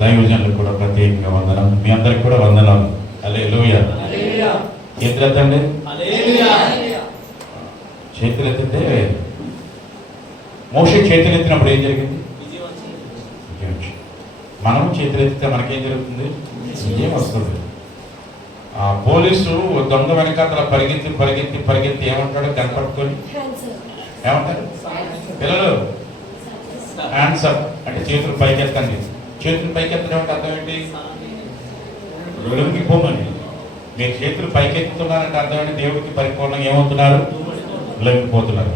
దైవజనులకు కూడా ప్రత్యేకంగా వందనం. మీ అందరికి కూడా వందనం. అలే లోయ చేతులెత్తండి. చేతులెత్తితే మోషే చేతులెత్తినప్పుడు ఏం జరిగింది. మనం చేతులెత్తితే మనకేం జరుగుతుంది? విజయం వస్తుంది. ఆ పోలీసు దొంగ వెనకాతల పరిగెత్తి పరిగెత్తి పరిగెత్తి ఏమంటాడు కనపట్టుకొని ఏమంటారు? పిల్లలు హ్యాండ్స్ అప్ అంటే చేతులు పైకెత్తండి. చేతులు పైకెత్తడం అర్థం ఏంటి? లొంగిపోమని. మీ చేతులు పైకెత్తుతున్నారంటే అర్థం ఏంటి? దేవుడికి పరిపూర్ణంగా ఏమవుతున్నారు? లొంగిపోతున్నారు.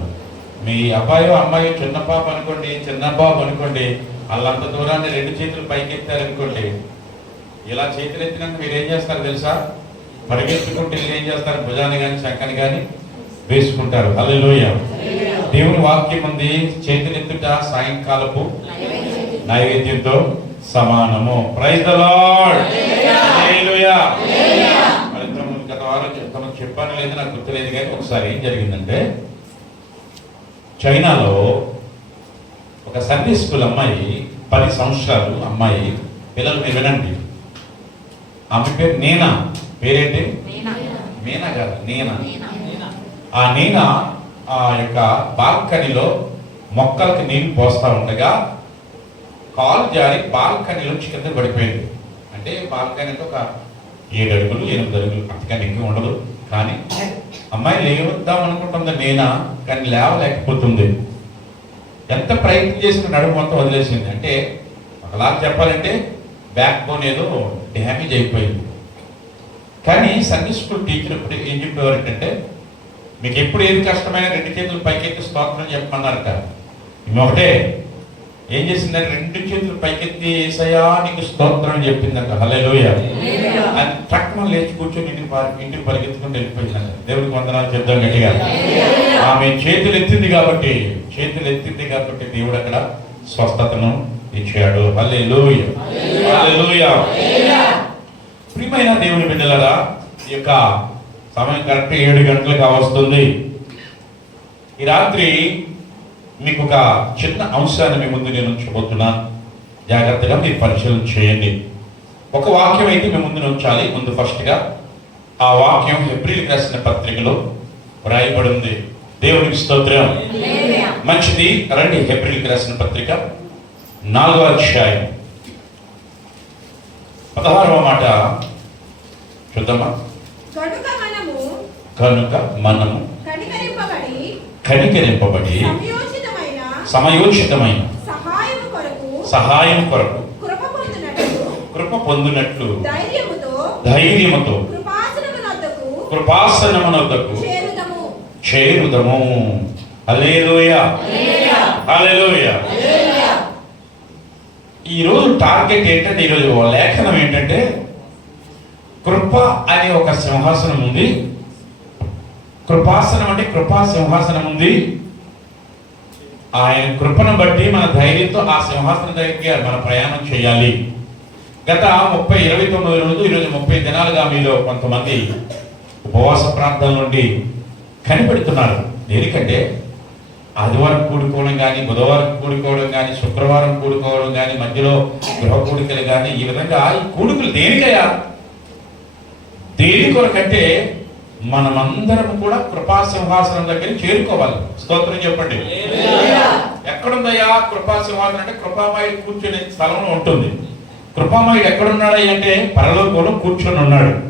మీ అబ్బాయో అమ్మాయో చిన్న పాప అనుకోండి చిన్న బాబు అనుకోండి వాళ్ళంత దూరాన్ని రెండు చేతులు పైకెత్తారనుకోండి ఇలా చేతులు ఎత్తినాక మీరు ఏం చేస్తారు తెలుసా? పరిగెత్తుకుంటే ఏం చేస్తారు? భుజాన్ని కానీ చక్కని కానీ వేసుకుంటారు. అల్లెలోయ దేవుని వాక్యం ఉంది చేతులెత్తుట సాయంకాలపు నైవేద్యంతో సమానము. గత వారం చెప్పాను లేదు నాకు గుర్తులేదు కానీ ఒకసారి ఏం జరిగిందంటే చైనాలో ఒక సండే స్కూల్ అమ్మాయి పది సంవత్సరాలు అమ్మాయి పిల్లలు మీరు వినండి. ఆమె పేరు నేనా? పేరేంటి? మీనా కాదు నేనా. ఆ నీన ఆ యొక్క బాల్కనీలో మొక్కలకి నీళ్ళు పోస్తా ఉండగా కాలు జారి బాల్కనీలోంచి కింద పడిపోయింది. అంటే బాల్కనీ అంటే ఒక ఏడు అడుగులు ఎనిమిది అడుగులు అంతకన్నా ఎక్కువ ఉండదు. కానీ అమ్మాయి లేవద్దాం అనుకుంటుంది నేనా కానీ లేవలేకపోతుంది. ఎంత ప్రయత్నం చేసిన నడుము మొత్తం వదిలేసింది. అంటే ఒకలా చెప్పాలంటే బ్యాక్ బోన్ ఏదో డ్యామేజ్ అయిపోయింది. కానీ సండే స్కూల్ టీచర్ ఇప్పుడు ఏం చెప్పేవారు మీకు ఎప్పుడు ఏది కష్టమైన రెండు చేతులు పైకెత్తి స్తోత్రం చెప్పమన్నారట. ఈమె ఒకటే ఏం చేసిందంటే రెండు చేతులు పైకెత్తి ఏసయ్యా నీకు స్తోత్రం అని చెప్పిందంట. హల్లెలూయ. అది ట్రక్మ లేచి కూర్చొని ఇంటికి ఇంటికి పరిగెత్తుకుంటూ వెళ్ళిపోయిందంట దేవుడికి వందనాలు చెప్దాం గట్టిగా. ఆమె చేతులు ఎత్తింది కాబట్టి చేతులు ఎత్తింది కాబట్టి దేవుడు అక్కడ స్వస్థతను ఇచ్చాడు. హల్లెలూయ. హల్లెలూయ. ప్రియమైన దేవుని బిడ్డలరా ఈ యొక్క సమయం కరెక్ట్ ఏడు గంటలకు వస్తుంది. ఈ రాత్రి మీకు ఒక చిన్న అంశాన్ని మీ ముందు నేను ఉంచబోతున్నాను. జాగ్రత్తగా మీరు పరిశీలన చేయండి. ఒక వాక్యం అయితే మీ ముందు ఉంచాలి. ముందు ఫస్ట్గా ఆ వాక్యం ఏప్రిల్ రాసిన పత్రికలో వ్రాయబడి ఉంది దేవునికి స్తోత్రం. మంచిది. రండి ఏప్రిల్ రాసిన పత్రిక నాలుగో అధ్యాయం. పదహారవ మాట. చూద్దామా? కనుక మనము కనుక మనము కనికరింపబడి సమయోచితమైన సహాయము కొరకు సహాయం కొరకు కృప పొందినట్లు కృప పొందినట్లు ధైర్యముతో కృపాసనమునొద్దకు కృపాసనమునొద్దకు చేరుదము. చేరుదము. హల్లెలూయ. హల్లెలూయ. ఈ రోజు టార్గెట్ ఏంటంటే ఈరోజు లేఖనం ఏంటంటే కృప అనే ఒక సింహాసనం ఉంది. కృపాసనం అంటే కృపా సింహాసనం ఉంది. ఆయన కృపను బట్టి మన ధైర్యంతో ఆ సింహాసనం దగ్గరికి మన ప్రయాణం చేయాలి. గత ముప్పై ఇరవై తొమ్మిది రోజులు ఈరోజు ముప్పై దినాలుగా మీలో కొంతమంది ఉపవాస ప్రాంతం నుండి కనిపెడుతున్నారు. దేనికంటే ఆదివారం కూడుకోవడం కానీ బుధవారం కూడుకోవడం కానీ శుక్రవారం కూడుకోవడం కానీ మధ్యలో గృహ కూడికలు కానీ ఈ విధంగా ఈ కూడుకులు దేనికయ్యా? దేని కొరకంటే మనమందరం కూడా కృపా సింహాసనం దగ్గర చేరుకోవాలి. స్తోత్రం చెప్పండి. ఎక్కడుందయ్యా కృపా సింహాసనం అంటే కృపామాయుడు కూర్చునే స్థలంలో ఉంటుంది. కృపామాయుడు ఎక్కడున్నాడు అంటే పరలోకంలో కూర్చొని ఉన్నాడు.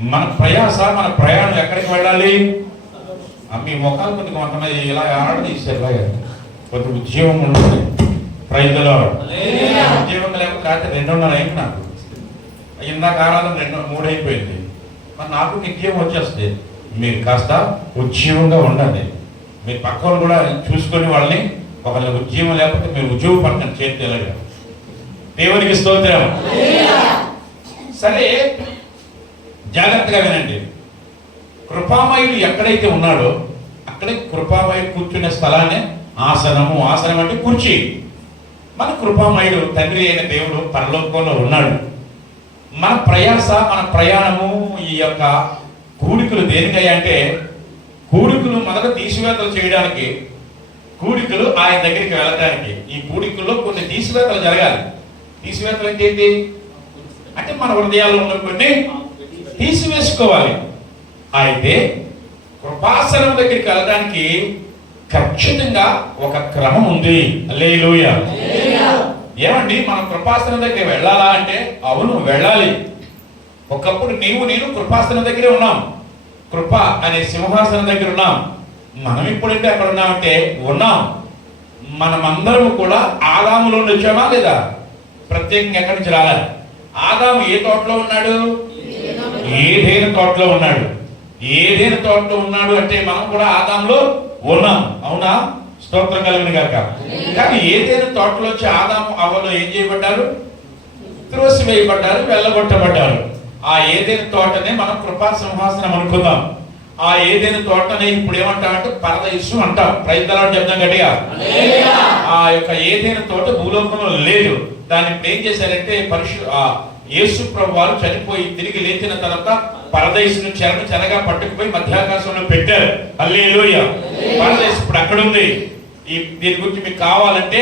మన ప్రయాస మన ప్రయాణం ఎక్కడికి వెళ్ళాలి? మీ ముఖాలు కొద్దిగా కొంతమంది ఇలా ఆడదీశారు ఇలాగా కొంచెం ఉద్యోగం ఉంటుంది ప్రైజ్లో. ఉద్యోగం లేకపోతే రెండున్నర అయింది నాకు. ఇందాక ఆరాధన రెండు మూడు అయిపోయింది. మరి నాకు నిత్యం వచ్చేస్తుంది? మీరు కాస్త ఉజ్జీవంగా ఉండండి. మీ పక్క వాళ్ళు కూడా చూసుకొని వాళ్ళని ఒకళ్ళ ఉద్యమం లేకపోతే మీరు ఉద్యోగ పట్టణం చేతి దేవునికి స్తోత్రం. సరే జాగ్రత్తగా వినండి. కృపామయుడు ఎక్కడైతే ఉన్నాడో అక్కడే కృపామయుడు కూర్చునే స్థలాన్ని ఆసనము ఆసనం అంటే కుర్చీ. మన కృపామయుడు తండ్రి అయిన దేవుడు పరలోకంలో ఉన్నాడు. మన ప్రయాస మన ప్రయాణము ఈ యొక్క కూడికలు దేనికయ్యా అంటే కూడికలు మొదట తీసివేతలు చేయడానికి కూడికలు ఆయన దగ్గరికి వెళ్ళడానికి ఈ కూడికల్లో కొన్ని తీసివేతలు జరగాలి. తీసివేతలు అంటే ఏంటి? అంటే మన హృదయాల్లో ఉన్న కొన్ని తీసివేసుకోవాలి. అయితే కృపాసనం దగ్గరికి వెళ్ళడానికి ఖచ్చితంగా ఒక క్రమం ఉంది. అల్లేలుయ ఏమండి మనం కృపాసనం దగ్గర వెళ్ళాలా అంటే అవును వెళ్ళాలి. ఒకప్పుడు నీవు నేను కృపాసనం దగ్గరే ఉన్నాం. కృప అనే సింహాసనం దగ్గర ఉన్నాం. మనం ఇప్పుడంటే అక్కడ ఉన్నామంటే ఉన్నాం. మనమందరం కూడా ఆదాములో నుండి వచ్చామా లేదా? ప్రత్యేకంగా ఎక్కడి నుంచి రాలేదు ఆదాము ఏ తోటలో ఉన్నాడు? ఏదైనా తోటలో ఉన్నాడు. ఏదైనా తోటలో ఉన్నాడు అంటే మనం కూడా ఆదాంలో ఉన్నాం. అవునా? స్తోత్రం కలిగిన గాక. కానీ ఏదైనా తోటలో వచ్చి ఆదాము అవ్వలో ఏం చేయబడ్డారు? త్రోసివేయబడ్డారు వెళ్ళగొట్టబడ్డారు. ఆ ఏదైనా తోటనే మనం కృపా సింహాసనం అనుకుందాం. ఆ ఏదైనా తోటనే ఇప్పుడు ఏమంటామంటే పరదయస్సు అంటాం. ప్రయత్నాలు చెప్తాం గట్టిగా. ఆ యొక్క ఏదైనా తోట భూలోకంలో లేదు. దాన్ని ఏం చేశారంటే పరిశు ఆ యేసు ప్రభు వారు చనిపోయి తిరిగి లేచిన తర్వాత పరదేశం చెరను చెరగా పట్టుకుపోయి మధ్యాకాశంలో పెట్టారు. అల్లేలోయ పరదేశ్ ఇప్పుడు అక్కడ ఉంది ఈ దీని గురించి మీకు కావాలంటే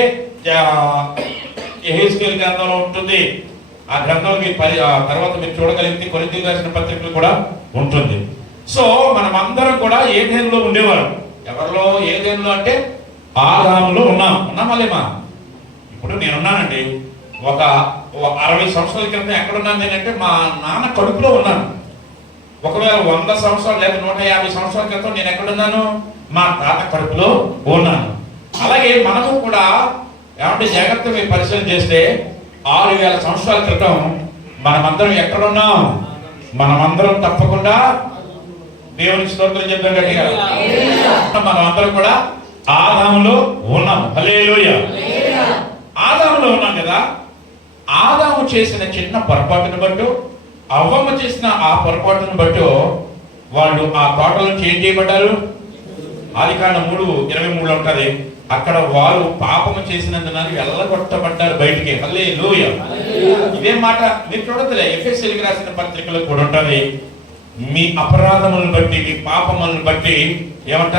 ఎహెస్కేల్ గ్రంథంలో ఉంటుంది. ఆ గ్రంథం మీరు పరి తర్వాత మీరు చూడగలిగితే కొరింథీ రాసిన పత్రికలు కూడా ఉంటుంది. సో మనం అందరం కూడా ఏదేనులో ఉండేవారు ఎవరిలో? ఏదేనులో అంటే ఆదాములో ఉన్నాం. ఉన్నామా లేమా ఇప్పుడు నేనున్నానండి. ఒక ఒక అరవై సంవత్సరాల క్రితం ఎక్కడున్నాను నేనంటే మా నాన్న కడుపులో ఉన్నాను. ఒకవేళ వంద సంవత్సరాలు లేదా నూట యాభై సంవత్సరాల క్రితం నేను ఎక్కడున్నాను? మా తాత కడుపులో ఉన్నాను. అలాగే మనము కూడా ఏమంటే జాగ్రత్త మీరు పరిశీలన చేస్తే ఆరు వేల సంవత్సరాల క్రితం మనమందరం ఎక్కడున్నాం? మనమందరం తప్పకుండా దేవుని స్తోత్రం చెప్తాం గట్టిగా మనమందరం కూడా ఆదాములో ఉన్నాం. హల్లెలూయ. ఆదాములో ఉన్నాం కదా. ఆదాము చేసిన చిన్న పొరపాటును బట్టు అవ్వమ్మ చేసిన ఆ పొరపాటును బట్టు వాళ్ళు ఆ తోటలో చేంజ్ ఏం చేయబడ్డారు? ఆదికాండ మూడు ఇరవై మూడు ఉంటుంది. అక్కడ వారు పాపము చేసినందున వెళ్ళగొట్టబడ్డారు బయటికి. మళ్ళీ లూయ ఇదే మాట మీరు చూడదులే ఎఫ్ఎస్ఎల్కి రాసిన పత్రికలో కూడా ఉంటది. మీ అపరాధములను బట్టి మీ పాపములను బట్టి ఏమంట?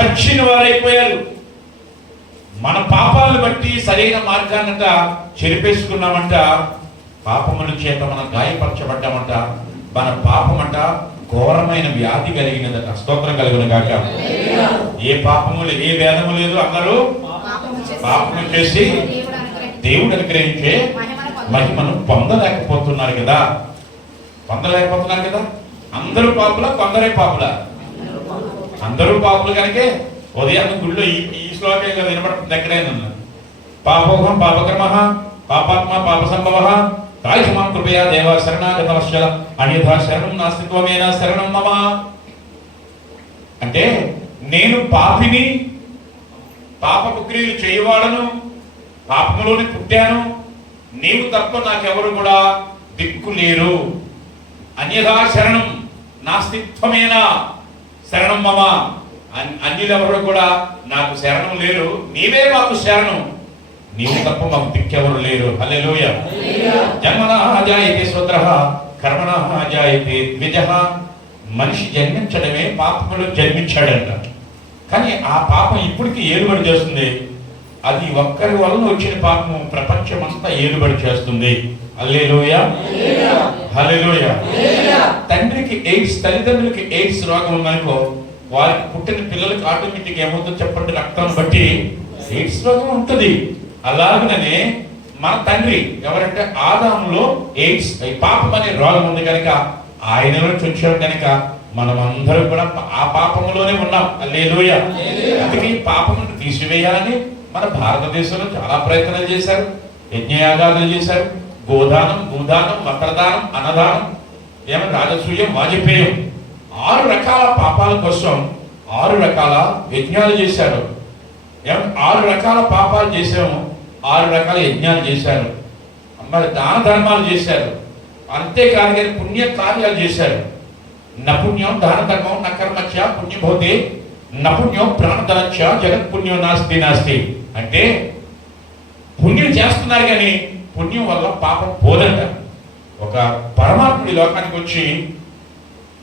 చచ్చిన వారైపోయారు. మన పాపాలను బట్టి సరైన మార్గాన్నట చెరిపేసుకున్నామంట. పాపముల చేత మనం గాయపరచబడ్డామంట. మన పాపమంట ఘోరమైన వ్యాధి కలిగినదట స్తోత్రం కలిగిన కాక ఏ పాపము లేదు ఏ వేదము లేదు అందరూ పాపము చేసి దేవుడు అనుగ్రహించే మహిమను పొందలేకపోతున్నారు కదా. పొందలేకపోతున్నారు కదా. అందరూ పాపుల కొందరే పాపుల. అందరూ పాపులు కనుకే ఉదయాన్ని గుళ్ళో ఈ ఈ శ్లోకంగా వినబడుతుంది ఎక్కడైనా పాపోహం పాపకర్మ పాపాత్మ పాప సంభవ కాయమాం కృపయా దేవ శరణాగత వశ్యల అన్యథా శరణం నాస్తిత్వమేనా శరణం మమ. అంటే నేను పాపిని పాపపు క్రియలు చేయవాడను పాపములోనే పుట్టాను. నీవు తప్ప నాకెవరు కూడా దిక్కు లేరు. అన్యథా శరణం నాస్తిత్వమేనా శరణం మమ. అన్- అన్యులెవరు కూడా నాకు శరణం లేరు. నీవే మాకు శరణం. నీవు తప్ప మాకు దిక్కెవరు లేరు. హల్లెలూయ. జన్మన జాయతే శూద్ర కర్మణ ద్విజ. మనిషి జన్మించడమే పాపములు జన్మించాడంట. కానీ ఆ పాపం ఇప్పటికీ ఏలుబడి చేస్తుంది. అది ఒక్కరి వలన వచ్చిన పాపము ప్రపంచం అంతా ఏలుబడి చేస్తుంది. హల్లెలూయ. హల్లెలూయ. తండ్రికి ఎయిడ్స్ తల్లిదండ్రులకి ఎయిడ్స్ రోగం ఉందనుకో వారికి పుట్టిన పిల్లలకి ఆటోమేటిక్ ఏమవుతుందో చెప్పండి రక్తం బట్టి. ఎయిడ్స్ రోగం ఉంటుంది. అలాగనే మన తండ్రి ఎవరంటే ఆదాములో ఎయిడ్స్ పాపం అనే రోగం ఉంది కనుక ఆయన నుంచి వచ్చాడు కనుక మనం అందరం కూడా ఆ పాపములోనే ఉన్నాం. అల్లేలుయ అందుకే ఈ పాపమును తీసివేయాలని మన భారతదేశంలో చాలా ప్రయత్నాలు చేశారు. యజ్ఞయాగాలు చేశారు. గోదానం భూదానం వస్త్రదానం అన్నదానం ఏమైనా రాజసూయం వాజపేయం. ఆరు రకాల పాపాల కోసం ఆరు రకాల యజ్ఞాలు చేశారు. ఆరు రకాల పాపాలు చేసాము ఆరు రకాల యజ్ఞాలు చేశారు. మరి దాన ధర్మాలు చేశారు. అంతేకాదు కానీ పుణ్య కార్యాలు చేశారు. నపుణ్యం దాన ధర్మం నకర్మచ్చ పుణ్యభూతి నపుణ్యం ప్రాణధనచ్చ జగత్ పుణ్యం నాస్తి నాస్తి. అంటే పుణ్యం చేస్తున్నారు కానీ పుణ్యం వల్ల పాపం పోదంట. ఒక పరమాత్ముడి లోకానికి వచ్చి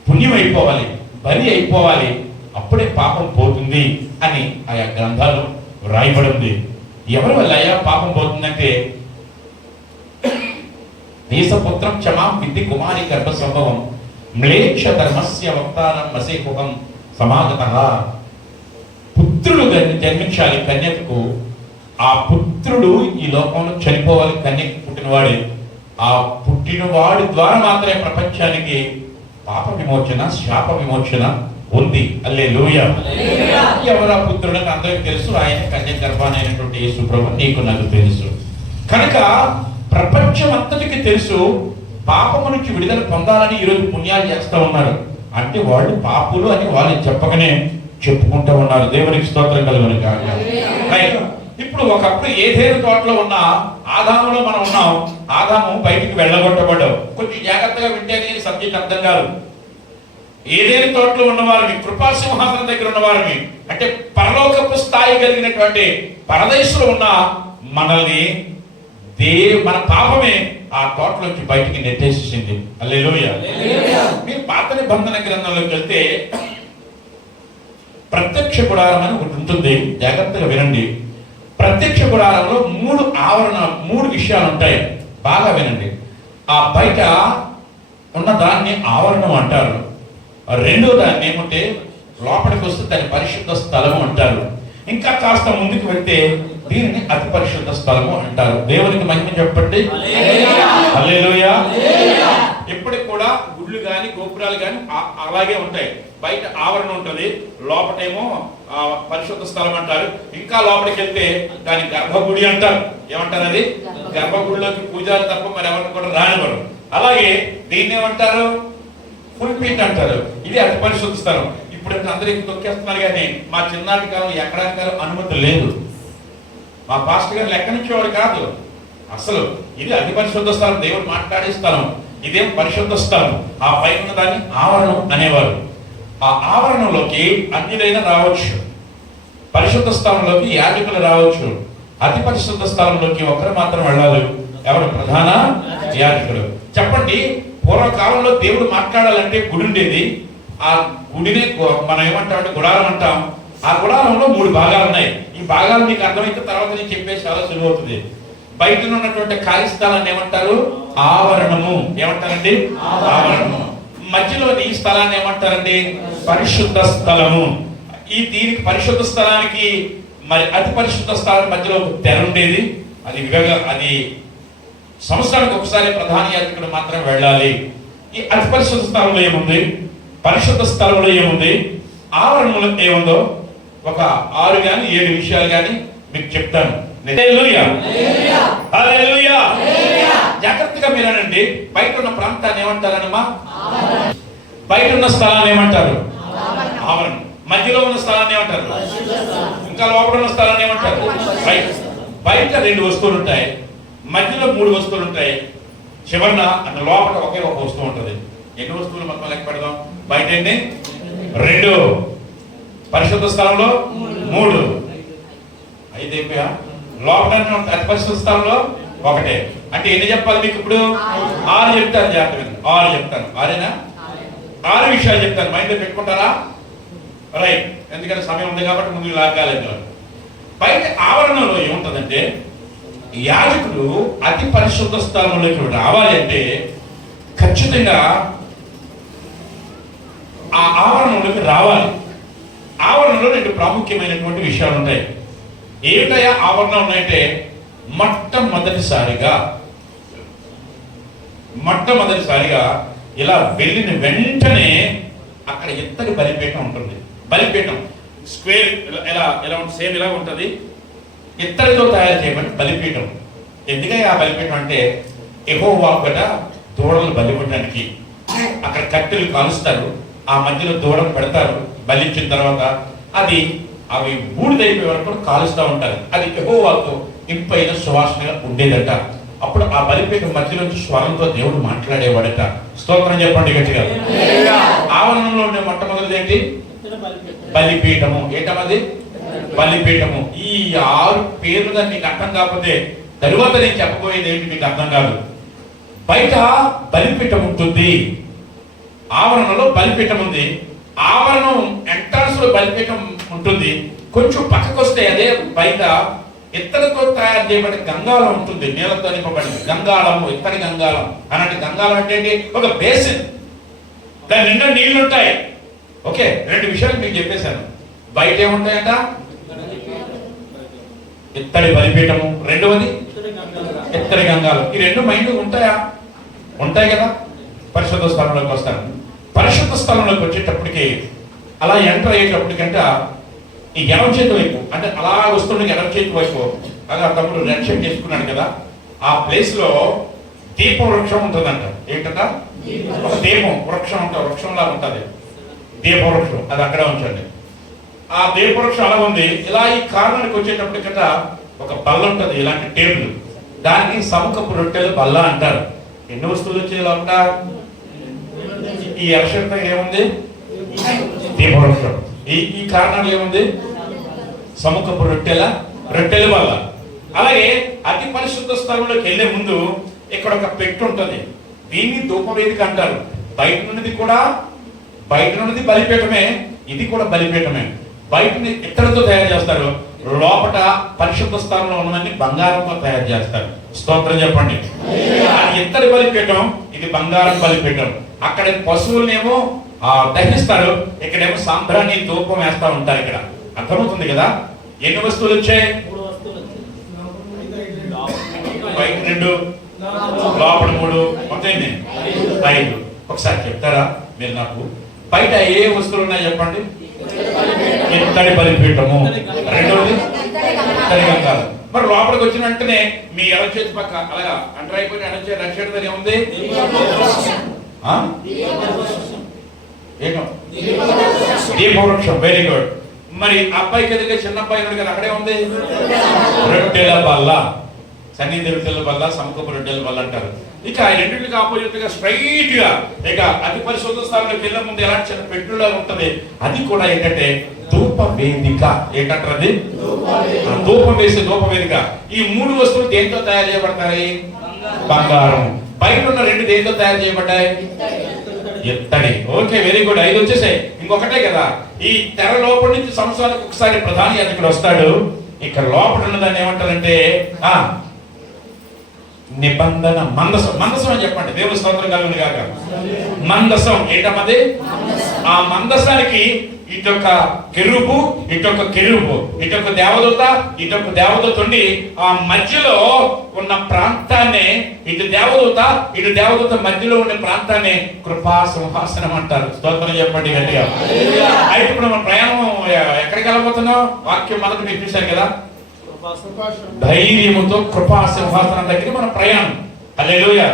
పుణ్యం అయిపోవాలి బలి అయిపోవాలి అప్పుడే పాపం పోతుంది అని ఆయా గ్రంథాలు రాయబడి ఉంది. ఎవరి వల్ల అయ్యా పాపం పోతుందంటే? దేశపుత్రం క్షమాం విద్ధి కుమారి గర్భ సంభవం. మ్లేక్ష ధర్మస్య వక్తానం మసేకుహం సమాగత. పుత్రుడు జన్మించాలి కన్యకు ఆ పుత్రుడు ఈ లోకంలో చనిపోవాలి కన్యకు పుట్టినవాడే. ఆ పుట్టినవాడి ద్వారా మాత్రమే ప్రపంచానికి పాప విమోచన శాప విమోచన ఉంది. అల్లే ఎవరా పుత్రుడు అని అందరికీ తెలుసు? ఆయన కన్య గర్భానైనటువంటి యేసు ప్రభు నీకు నాకు తెలుసు. కనుక ప్రపంచం అంతటికి తెలుసు పాపము నుంచి విడుదల పొందాలని ఈరోజు పుణ్యాలు చేస్తూ ఉన్నారు. అంటే వాళ్ళు పాపులు అని వాళ్ళు చెప్పకనే చెప్పుకుంటూ ఉన్నారు. దేవునికి స్తోత్రం కలుగును కాక. ఇప్పుడు ఒకప్పుడు ఏదేరు తోటలో ఉన్న ఆదాములో మనం ఉన్నాం. ఆదాము బయటికి వెళ్ళగొట్టబడ్డావు కొంచెం జాగ్రత్తగా వింటేనే సబ్జెక్ట్ అర్థం కాదు. ఏదేని తోటలో ఉన్నవారిని కృపా సింహాసనం దగ్గర ఉన్నవారిని అంటే పరలోకపు స్థాయి కలిగినటువంటి పరదేశంలో ఉన్న మనల్ని దే మన పాపమే ఆ తోటలోంచి బయటికి నెట్టేసేసింది. అల్లెలోయ మీరు పాత నిబంధన గ్రంథంలోకి వెళ్తే ప్రత్యక్ష గుడారం అని ఒకటి ఉంటుంది. జాగ్రత్తగా వినండి. ప్రత్యక్ష గుడారంలో మూడు ఆవరణ మూడు విషయాలు ఉంటాయి. బాగా వినండి. ఆ బయట ఉన్న దాన్ని ఆవరణం అంటారు. రెండో దాన్ని ఏమంటే లోపలికి వస్తే దాని పరిశుద్ధ స్థలము అంటారు. ఇంకా కాస్త ముందుకు వెళ్తే దీనిని అతి పరిశుద్ధ స్థలము అంటారు. దేవునికి మహిమ చెప్పండి. ఇప్పటికి కూడా గుళ్ళు కానీ గోపురాలు కానీ అలాగే ఉంటాయి. బయట ఆవరణ ఉంటుంది. లోపటేమో పరిశుద్ధ స్థలం అంటారు. ఇంకా లోపలికి వెళ్తే దాని గర్భగుడి అంటారు. ఏమంటారు అది? గర్భగుడిలోకి పూజారి తప్ప మరి ఎవరిని కూడా రానివ్వరు. అలాగే దీన్ని ఏమంటారు? పుల్పీట్ అంటారు. ఇది అతి పరిశుద్ధ స్థలం. ఇప్పుడు అందరికీ తొక్కేస్తున్నారు కానీ మా చిన్నాటి కాలం ఎక్కడానికి కాలం అనుమతి లేదు. మా పాస్టర్ గారు లెక్కనిచ్చేవాడు కాదు. అసలు ఇది అతి పరిశుద్ధ స్థలం. దేవుడు మాట్లాడే స్థలం. ఇదేం పరిశుద్ధ స్థలం. ఆ పైన ఉన్న దాన్ని ఆవరణం అనేవారు. ఆ ఆవరణంలోకి అన్నిలైనా రావచ్చు. పరిశుద్ధ స్థలంలోకి యాజకులు రావచ్చు. అతి పరిశుద్ధ స్థలంలోకి ఒకరు మాత్రం వెళ్ళాలి. ఎవరు? ప్రధాన యాజకుడు చెప్పండి. పూర్వకాలంలో దేవుడు మాట్లాడాలంటే గుడి ఉండేది. ఆ గుడినే మనం ఏమంటామంటే గుడారం అంటాం. ఆ గుడారంలో మూడు భాగాలు ఉన్నాయి. ఈ భాగాలు మీకు అర్థమైతే తర్వాత నేను చెప్పేసి చాలా సులువవుతుంది బయట ఉన్నటువంటి ఖాళీ స్థలాన్ని ఏమంటారు? ఆవరణము. ఏమంటారండి? ఆవరణము. మధ్యలోని ఈ స్థలాన్ని ఏమంటారండి? పరిశుద్ధ స్థలము. ఈ దీనికి పరిశుద్ధ స్థలానికి మరి అతి పరిశుద్ధ స్థలానికి మధ్యలో తెర ఉండేది. అది వివేక అది సంవత్సరానికి ఒకసారి ప్రధాన యాజకుడు మాత్రం వెళ్ళాలి. ఈ అతి పరిశుద్ధ స్థలంలో ఏముంది? పరిశుద్ధ స్థలంలో ఏముంది? ఆవరణలో ఏముందో? ఒక ఆరు గాని ఏడు విషయాలు గాని మీకు చెప్తాను. జాగ్రత్తగా మీరనండి బయట ఉన్న ప్రాంతాన్ని ఏమంటారనమ్మా? బయట ఉన్న స్థలాన్ని ఏమంటారు? ఆవరణం. మధ్యలో ఉన్న స్థలాన్ని ఏమంటారు? ఇంకా లోపల ఉన్న స్థలాన్ని ఏమంటారు? బయట బయట రెండు వస్తువులు ఉంటాయి. మధ్యలో మూడు వస్తువులు ఉంటాయి. చివరిన అంటే లోపల ఒకే ఒక వస్తువు ఉంటుంది. ఎన్ని వస్తువులు మొత్తం లెక్క పెడదాం? బయట ఎన్ని? రెండు. పరిశుద్ధ స్థలంలో మూడు. ఐదు అయిపోయా? లోపల పరిశుద్ధ స్థలంలో ఒకటే. అంటే ఎన్ని చెప్పాలి మీకు ఇప్పుడు? ఆరు చెప్తాను జాగ్రత్త ఆరు చెప్తాను. ఆరేనా? ఆరు విషయాలు చెప్తాను. మైండ్ పెట్టుకుంటారా? రైట్. ఎందుకంటే సమయం ఉంది కాబట్టి ముందు లాగాలి బయట ఆవరణలో ఏముంటుందంటే యాజకులు అతి పరిశుద్ధ స్థలంలోకి రావాలి అంటే ఖచ్చితంగా ఆ ఆవరణలోకి రావాలి. ఆవరణలో రెండు ప్రాముఖ్యమైనటువంటి విషయాలు ఉంటాయి. ఏమిటయా ఆవరణ ఉన్నాయంటే మొట్టమొదటిసారిగా మొట్టమొదటిసారిగా ఇలా వెళ్ళిన వెంటనే అక్కడ ఎత్తడి బలిపీఠం ఉంటుంది. బలిపీఠం స్క్వేర్ ఎలా ఎలా ఇలా సేమ్ ఇలా ఉంటుంది. ఇత్తడితో తయారు చేయబడిన బలిపీఠం. ఎందుకని ఆ బలిపీఠం అంటే? ఎహో వాకట దూడలు బలిపడడానికి అక్కడ కట్టెలు కాలుస్తారు ఆ మధ్యలో దూడలు పెడతారు బలిచ్చిన తర్వాత అది అవి బూడిదైపోయే వరకు కాలుస్తూ ఉంటారు. అది ఎహోవాకు ఇంపైన సువాసనగా ఉండేదట. అప్పుడు ఆ బలిపీఠం మధ్యలోంచి స్వరంతో దేవుడు మాట్లాడేవాడట. స్తోత్రం చెప్పండి గట్టిగా. ఆవరణంలో ఉండే మొట్టమొదటిది ఏంటి? బలిపీఠము. ఏంటన్నది బలిపీఠము. ఈ ఆరు పేర్లు మీకు అర్థం కాకపోతే తరువాత నేను చెప్పబోయేది ఏంటి మీకు అర్థం కాదు. బయట బలిపీఠం ఉంటుంది. ఆవరణలో బలిపీఠం ఉంది. ఆవరణం ఎంట్రన్స్లో బలిపీఠం ఉంటుంది. కొంచెం పక్కకు వస్తే అదే బయట ఇత్తడితో తయారు చేయబడిన గంగాళం ఉంటుంది. నీళ్ళతో నింపబడింది గంగాళము ఇత్తడి గంగాళం. అలాంటి గంగాళం అంటే ఏంటి? ఒక బేసిన్. దాని నిండా నీళ్ళు ఉంటాయి ఓకే రెండు విషయాలు మీకు చెప్పేశాను. బయట ఏముంటాయంట? ఇత్తడి బలిపీఠము రెండవది ఇత్తడి గంగాలు. ఈ రెండు మైండ్ ఉంటాయా? ఉంటాయి కదా. పరిశుద్ధ స్థలంలోకి వస్తాను పరిశుద్ధ స్థలంలోకి వచ్చేటప్పటికి అలా ఎంటర్ అయ్యేటప్పటికంట ఈ ఎడమ చేతి వైపు అంటే అలా వస్తుండే ఎడమ చేతి వైపు అలా తమ్ముడు షర్ట్ చేసుకున్నాడు కదా ఆ ప్లేస్లో దీప వృక్షం ఉంటుందంట. ఏంటంట? దీపం. వృక్షం ఉంటుంది వృక్షంలా ఉంటుంది. దీప వృక్షం. అది అక్కడే ఉంచండి. ఆ దీప అలా ఉంది ఇలా ఈ కారణానికి వచ్చేటప్పటికట ఒక బల్ల ఉంటుంది ఇలాంటి టేబుల్. దాన్ని సముఖపు రొట్టెలు బల్ల అంటారు. ఎన్ని వస్తువులు వచ్చి ఇలా ఉంటా? ఈ అక్షరంతో ఏముంది? దీపవృక్షం ఈ ఈ కారణాలు ఏముంది? సముఖపు రొట్టెల రొట్టెల వల్ల అలాగే అతి పరిశుద్ధ స్థలంలోకి వెళ్ళే ముందు ఇక్కడ ఒక పెట్టు ఉంటుంది. దీన్ని ధూపవేదిక అంటారు. బయట నుండి కూడా బయట నుండి బలిపీఠమే ఇది కూడా బలిపీఠమే. బయటని ఇత్తడితో తయారు చేస్తారు? లోపట పరిశుద్ధ స్థానంలో ఉన్నదాన్ని బంగారంతో తయారు చేస్తారు. స్తోత్రం చెప్పండి. అది ఇత్తడి బలిపీఠం ఇది బంగారం బలిపీఠం. అక్కడ పశువులనేమో ఆ, దహిస్తారు. ఇక్కడేమో సాంబ్రాన్ని ధూపం వేస్తా ఉంటారు ఇక్కడ. అర్థమవుతుంది కదా? ఎన్ని వస్తువులు వచ్చాయి? బయట రెండు. లోపల మూడు. మొత్తం ఐదు. ఒకసారి చెప్తారా? మీరు నాకు బయట ఏ వస్తువులు ఉన్నాయి చెప్పండి. ఇత్తడి బలిపీఠము రెండోది ఇత్తడి గంగాలు. మరి లోపలికి వచ్చిన వెంటనే మీ ఎడ చేతి పక్క అలాగా అంటర్ అయిపోయిన ఎడమ చేతి రక్షణ దగ్గర ఏముంది? ఏంటో దీపవృక్షం. వెరీ గుడ్ మరి అబ్బాయికి ఎదిగే చిన్న అబ్బాయి ఉన్నాడు కదా అక్కడే ఉంది? రొట్టెల బల్ల. సన్నిధి రొట్టెల బల్ల సముఖపు రొట్టెల బల్ల అంటారు. ఇక రెండింటికి ఆపోజిట్గా స్ట్రైట్గా ఇక అతి పరిశుద్ధ స్థానంలోకి వెళ్ళే ముందు ఎలాంటి చిన్న పెట్టులా ఉంటది? అది కూడా ఏంటంటే ధూప వేదిక ఏంటంటారు అది ధూపం వేసే ధూప వేదిక ఈ మూడు వస్తువులు దేంతో తయారు చేయబడతాయి? బంగారం. బయట ఉన్న రెండు దేంతో తయారు చేయబడ్డాయి? ఎత్తడి. Okay very good. ఐదు వచ్చేసాయి. ఇంకొకటే కదా. ఈ తెర లోపల నుంచి సంవత్సరానికి ఒకసారి ప్రధాని యాజకుడు వస్తాడు. ఇక్కడ లోపల ఉన్నదాన్ని ఏమంటారంటే ఆ నిబంధన మందసం. మందసం అని చెప్పండి. దేవుని స్తోత్రం కలుగును కాక మందసం. ఏంటమ్మది? ఆ మందసానికి ఇటొక కెరుపు ఇటొక కెరుపు ఇటొక దేవదూత ఇటొక దేవదూత ఉండి ఆ మధ్యలో ఉన్న ప్రాంతాన్ని ఇటు దేవదూత ఇటు దేవదూత మధ్యలో ఉన్న ప్రాంతాన్ని కృపా సింహాసనం అంటారు. స్తోత్రం చెప్పండి గట్టిగా. అయితే ఇప్పుడు మన ప్రయాణం ఎక్కడికి వెళ్ళబోతున్నాం? వాక్యం మొదటి మీరు చూశారు కదా? ధైర్యముతో కృపా సింహాసనం దగ్గర మన ప్రయాణం. హల్లెలూయా.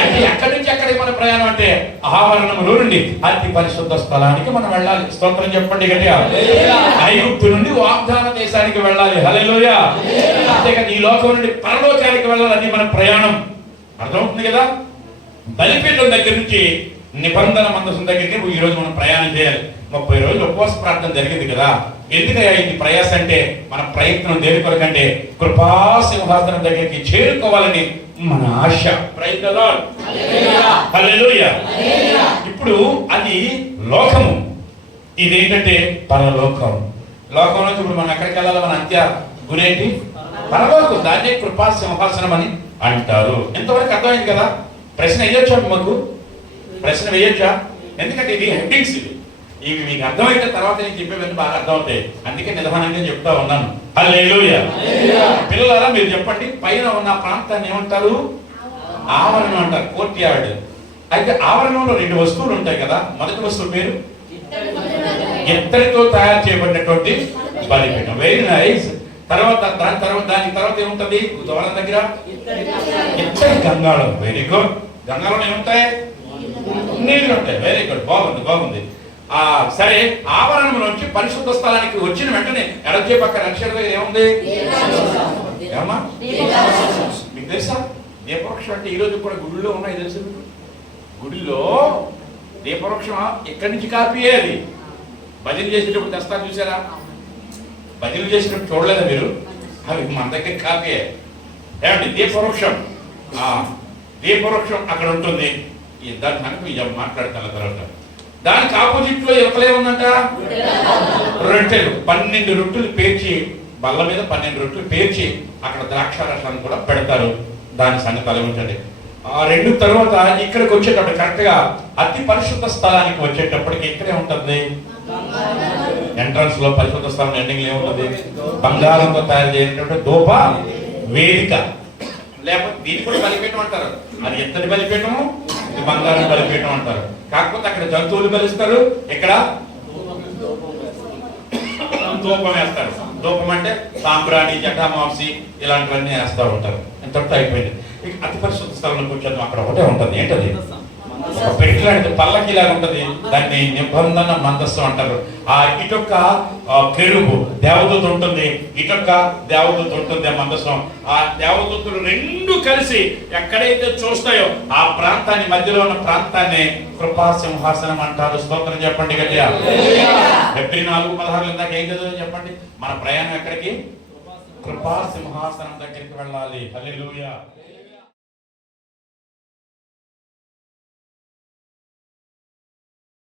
అంటే ఎక్కడి నుంచి ఎక్కడికి మన ప్రయాణం అంటే? ఆవరణములో నుండి. అతి పరిశుద్ధ స్థలానికి మనం వెళ్ళాలి. స్తోత్రం చెప్పండి గట్టిగా. ఐగుప్తు నుండి వాగ్దాన దేశానికి వెళ్ళాలి. హల్లెలూయా. అంతేకాదు ఈ లోకం నుండి పరలోకానికి వెళ్ళాలి అది మన ప్రయాణం. అర్థమవుతుంది కదా? బలిపీఠం దగ్గర నుంచి నిబంధన మందసం దగ్గరికి ఈ రోజు మనం ప్రయాణం చేయాలి. ముప్పై రోజులు ఉపవాస ప్రార్థన జరిగింది కదా. ఎందుకయ్యా ఇది ప్రయాస అంటే? మన ప్రయత్నం దేని కొరకంటే కృపా సింహాసనం దగ్గరికి చేరుకోవాలని మన ఆశ. ఇప్పుడు అది లోకము. ఇదేంటంటే పరలోకం. లోకం ఇప్పుడు మనం ఎక్కడికి వెళ్ళాలి? మన అంత్య గురేంటి? పరలోకం. దాన్నే కృపా సింహాసనం అని అంటారు. ఎంతవరకు అర్థమైంది కదా? ప్రశ్న వేయొచ్చా మాకు? ప్రశ్న వేయొచ్చా? ఎందుకంటే ఇది హెడ్డింగ్స్ ఇది. ఇవి మీకు అర్థమైతే తర్వాత నేను చెప్పేవన్నీ బాగా అర్థమవుతాయి. అందుకే నిదానంగా చెప్తా ఉన్నాను. పిల్లలారా మీరు చెప్పండి పైన ఉన్న ప్రాంతాన్ని ఏమంటారు? ఆవరణం అంటారు కోర్ట్ యార్డ్ అయితే ఆవరణంలో రెండు వస్తువులు ఉంటాయి కదా మొదటి వస్తువు పేరు? ఎత్తడితో తయారు చేయబడినటువంటి బలిపీఠం. వెరీ నైస్ తర్వాత దాని తర్వాత దాని తర్వాత ఏముంటది? ద్వారం దగ్గర? ఎత్తడి గంగాళం. వెరీ గుడ్ గంగాళం ఏముంటాయి? నీళ్ళు ఉంటాయి. వెరీ గుడ్ బాగుంది బాగుంది. ఆ సరే ఆవరణం నుంచి పరిశుద్ధ స్థలానికి వచ్చిన వెంటనే ఎడజే పక్క రక్షణ ఏముంది? ఏమా మీకు తెలుసా? దీపవృక్షం అంటే ఈ రోజు కూడా గుడిలో ఉన్నాయి తెలుసు గుడిలో దీపవృక్షం ఎక్కడి నుంచి కాపీయే అది? భజన చేసేటప్పుడు తెస్తారు చూసారా? భజన చేసేటప్పుడు చూడలేదా మీరు? అవి మన దగ్గర కాపీయే. ఏమండి దీపవృక్షం? దీపవృక్షం అక్కడ ఉంటుంది. ఈ దాని కనుక మాట్లాడతాను తర్వాత దానికి ఆపోజిట్లో ఎక్కలే ఉందంట? రొట్టెలు. పన్నెండు రొట్టెలు పేర్చి బల్ల మీద పన్నెండు రొట్టెలు పేర్చి అక్కడ ద్రాక్ష రసాన్ని కూడా పెడతారు. దాని సంగతి ఆలోచించండి ఆ రెండు తర్వాత ఇక్కడికి వచ్చేటప్పుడు కరెక్ట్గా అతి పరిశుద్ధ స్థలానికి వచ్చేటప్పటికి ఇక్కడే ఉంటుంది. ఎంట్రన్స్లో పరిశుద్ధ స్థలం ఎండింగ్ ఏముంటుంది బంగారంతో తయారు చేసినటువంటి దోప వేదిక. లేకపోతే దీన్ని కూడా బలిపీఠం అంటారు. అది ఎంతటి బలిపీఠము? ఇది బంగారం బలిపీఠం అంటారు. కాకపోతే అక్కడ జంతువులు బలిస్తారు ఇక్కడ ధూపం వేస్తారు. ధూపం అంటే సాంబ్రాణి జటామాంసి ఇలాంటివన్నీ వేస్తూ ఉంటారు. ఇంతటితో అయిపోయింది. ఇక అతి పరిశుద్ధ స్థలంలో కూర్చొని అక్కడ ఒకటే ఉంటుంది. ఏంటది? ఒక పెంట్లాంటి పల్లకి లాగా ఉంటది. దాన్ని నిబంధన మందస్సు అంటారు. ఆ ఇటొక్క కెరుబు దేవదూత ఉంటుంది. ఇటొక్క దేవదూత ఉంటుంది ఆ మందస్సం. ఆ దేవదూతులు రెండు కలిసి ఎక్కడైతే చూస్తాయో ఆ ప్రాంతాన్ని మధ్యలో ఉన్న ప్రాంతాన్ని కృపా సింహాసనం అంటారు. స్తోత్రం చెప్పండి గట్టిగా. ఫిబ్రవరి నాలుగు పదహారు ఇందాక ఏం చదివారో చెప్పండి. మన ప్రయాణం ఎక్కడికి? కృపా సింహాసనం దగ్గరికి వెళ్ళాలి. హల్లెలూయా.